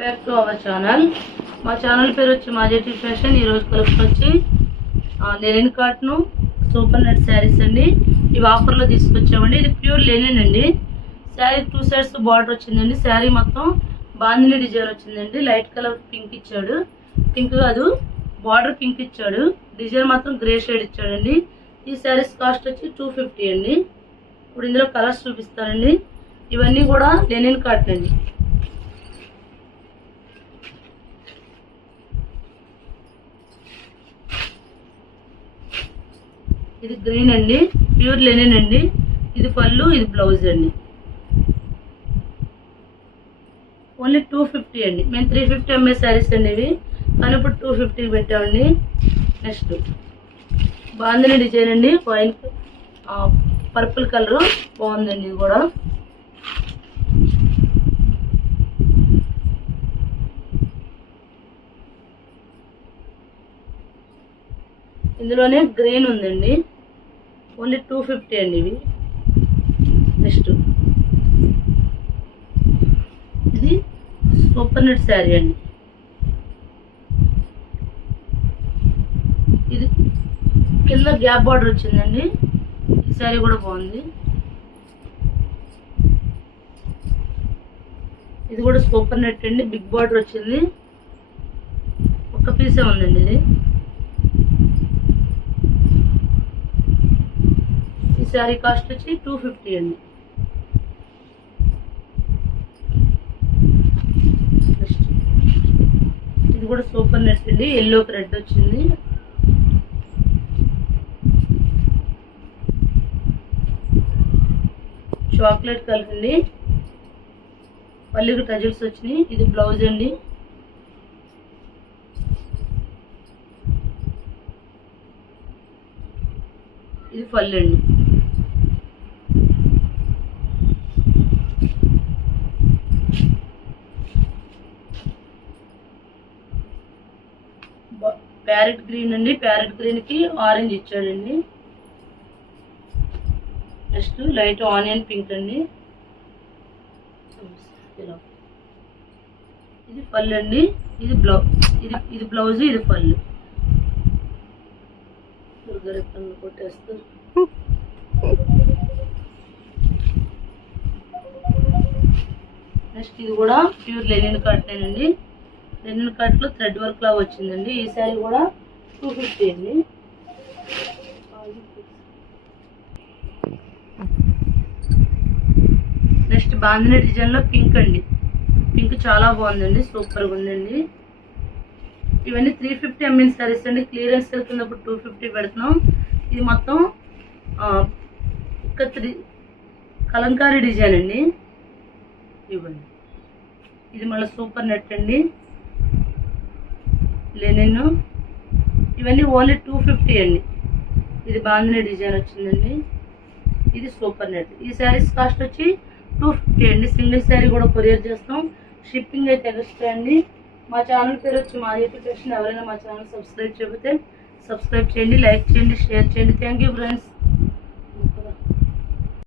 Back to our channel మా channel పేరు వచ్చి మాజెటీ ఫ్యాషన్ ఈరోజు కలెక్షన్ వచ్చి linen cotton super net saris అండి. ఇవి ఆఫర్లో తీసుకొచ్చామండి. ఇది ప్యూర్ లెనిన్ అండి. శారీ టూ సైడ్స్ బార్డర్ వచ్చిందండి. శారీ మొత్తం బాందిని డిజైన్ వచ్చిందండి. లైట్ కలర్ పింక్ ఇచ్చాడు. పింక్ కాదు బార్డర్ పింక్ ఇచ్చాడు. డిజైన్ మాత్రం గ్రే షేడ్ ఇచ్చాడండి. ఈ శారీస్ కాస్ట్ వచ్చి టూ ఫిఫ్టీ అండి. ఇప్పుడు ఇందులో కలర్స్ చూపిస్తానండి. ఇవన్నీ కూడా లెనిన్ కాటన్ అండి. ఇది గ్రీన్ అండి ప్యూర్ లెనిన్ అండి ఇది పళ్ళు ఇది బ్లౌజ్ అండి. ఓన్లీ టూ ఫిఫ్టీ అండి. మేము త్రీ ఫిఫ్టీ ఎంఏ శారీస్ అండి ఇవి. కానీ ఇప్పుడు టూ ఫిఫ్టీకి పెట్టామండి. నెక్స్ట్ బాగుందండి డిజైన్ అండి. Point purple colour. బాగుందండి ఇది కూడా. ఇందులోనే గ్రీన్ ఉందండి. ఓన్లీ టూ ఫిఫ్టీ అండి ఇవి. నెక్స్ట్ ఇది సూపర్ నెట్ శారీ అండి. ఇది కింద గ్యాప్ బార్డర్ వచ్చిందండి. ఈ శారీ కూడా బాగుంది. ఇది కూడా సూపర్ నెట్ అండి. బిగ్ బార్డర్ వచ్చింది. ఒక పీసే ఉందండి ఇది. శారీ కాస్ట్ వచ్చి టూ ఫిఫ్టీ అండి. ఇది కూడా సూపర్ నెట్ అండి. ఎల్లో రెడ్ వచ్చింది. చాక్లెట్ కలర్ అండి పల్లికి టజిల్స్ వచ్చినాయి. ఇది బ్లౌజ్ అండి. ఇది పల్లె అండి. ప్యారెట్ గ్రీన్ అండి. ప్యారెట్ గ్రీన్కి ఆరెంజ్ ఇచ్చాడండి నెక్స్ట్ లైట్ ఆనియన్ పింక్ అండి. ఇలా. ఇది పళ్ళు అండి. ఇది బ్లౌజ్ ఇది ఇది బ్లౌజ్ ఇది పళ్ళు దుర్గరత్నంలో కొట్టేస్తారు నెక్స్ట్ ఇది కూడా ప్యూర్ లెనిన్ కట్టేనండి రెండు కట్లు థ్రెడ్ వర్క్ లాగా వచ్చిందండి. ఈ శారీ కూడా టూ ఫిఫ్టీ అండి. నెక్స్ట్ బాందిని డిజైన్లో పింక్ అండి. పింక్ చాలా బాగుందండి. సూపర్గా ఉందండి. ఇవన్నీ త్రీ ఫిఫ్టీ ఎంఎన్ సారీస్ అండి. క్లియరెన్స్ వెళ్తున్నప్పుడు టూ ఫిఫ్టీ పెడుతున్నాం. ఇది మొత్తం ఒక త్రీ కలంకారీ డిజైన్ అండి. ఇవ్వండి. ఇది మళ్ళీ సూపర్ నెట్ అండి. లెనిన్. ఇవన్నీ ఓన్లీ టూ ఫిఫ్టీ అండి. ఇది బాగుంది డిజైన్ వచ్చిందండి. ఇది సూపర్ నెట్. ఈ శారీస్ కాస్ట్ వచ్చి టూ ఫిఫ్టీ అండి. సింగిల్ శారీ కూడా కొరియర్ చేస్తాం. షిప్పింగ్ అయితే ఎక్స్ట్రా అండి. మా ఛానల్ పేరు వచ్చి మా యూట్యూబ్ ఎవరైనా మా ఛానల్ సబ్స్క్రైబ్ చేయకపోతే సబ్స్క్రైబ్ చేయండి లైక్ చేయండి షేర్ చేయండి. Thank you friends